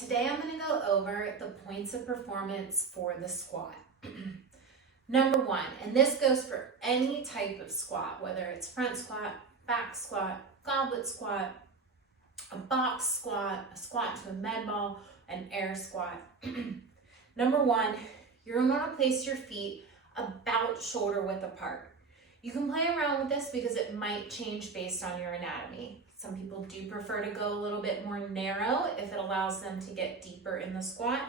Today I'm going to go over the points of performance for the squat. Number one, and this goes for any type of squat, whether it's front squat, back squat, goblet squat, a box squat, a squat to a med ball, an air squat. Number one, you're going to place your feet about shoulder width apart. You can play around with this because it might change based on your anatomy. Some people do prefer to go a little bit more narrow if it allows them to get deeper in the squat,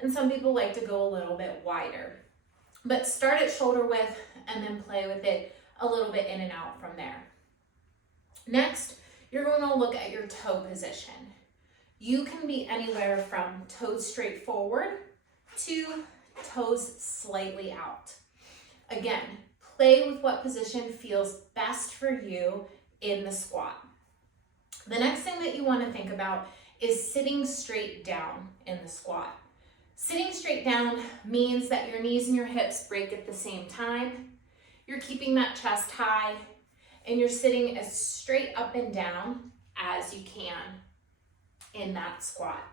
and some people like to go a little bit wider. But start at shoulder width and then play with it a little bit in and out from there. Next, you're going to look at your toe position. You can be anywhere from toes straight forward to toes slightly out. Again, play with what position feels best for you in the squat. The next thing that you want to think about is sitting straight down in the squat. Sitting straight down means that your knees and your hips break at the same time. You're keeping that chest high and you're sitting as straight up and down as you can in that squat.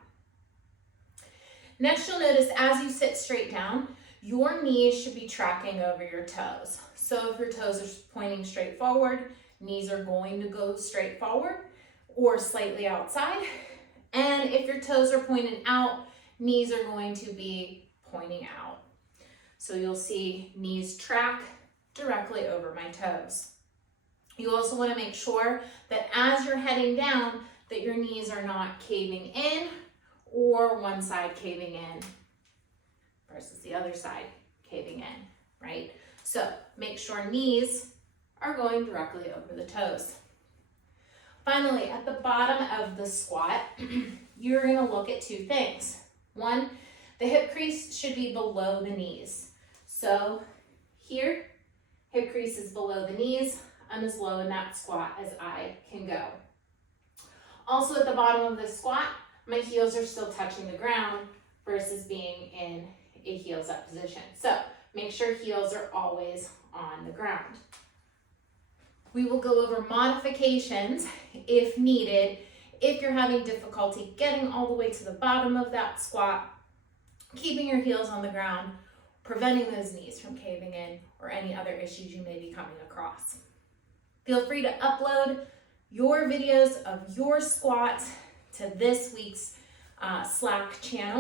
Next, you'll notice as you sit straight down, your knees should be tracking over your toes. So if your toes are pointing straight forward, knees are going to go straight forward or slightly outside. And if your toes are pointed out, knees are going to be pointing out. So you'll see knees track directly over my toes. You also want to make sure that as you're heading down, that your knees are not caving in or one side caving in versus the other side caving in, right? So make sure knees are going directly over the toes. Finally, at the bottom of the squat, you're going to look at two things. One, the hip crease should be below the knees. So here, hip crease is below the knees. I'm as low in that squat as I can go. Also at the bottom of the squat, my heels are still touching the ground versus being in a heels up position. So make sure heels are always on the ground. We will go over modifications if needed, if you're having difficulty getting all the way to the bottom of that squat, keeping your heels on the ground, preventing those knees from caving in, or any other issues you may be coming across. Feel free to upload your videos of your squats to this week's Slack channel.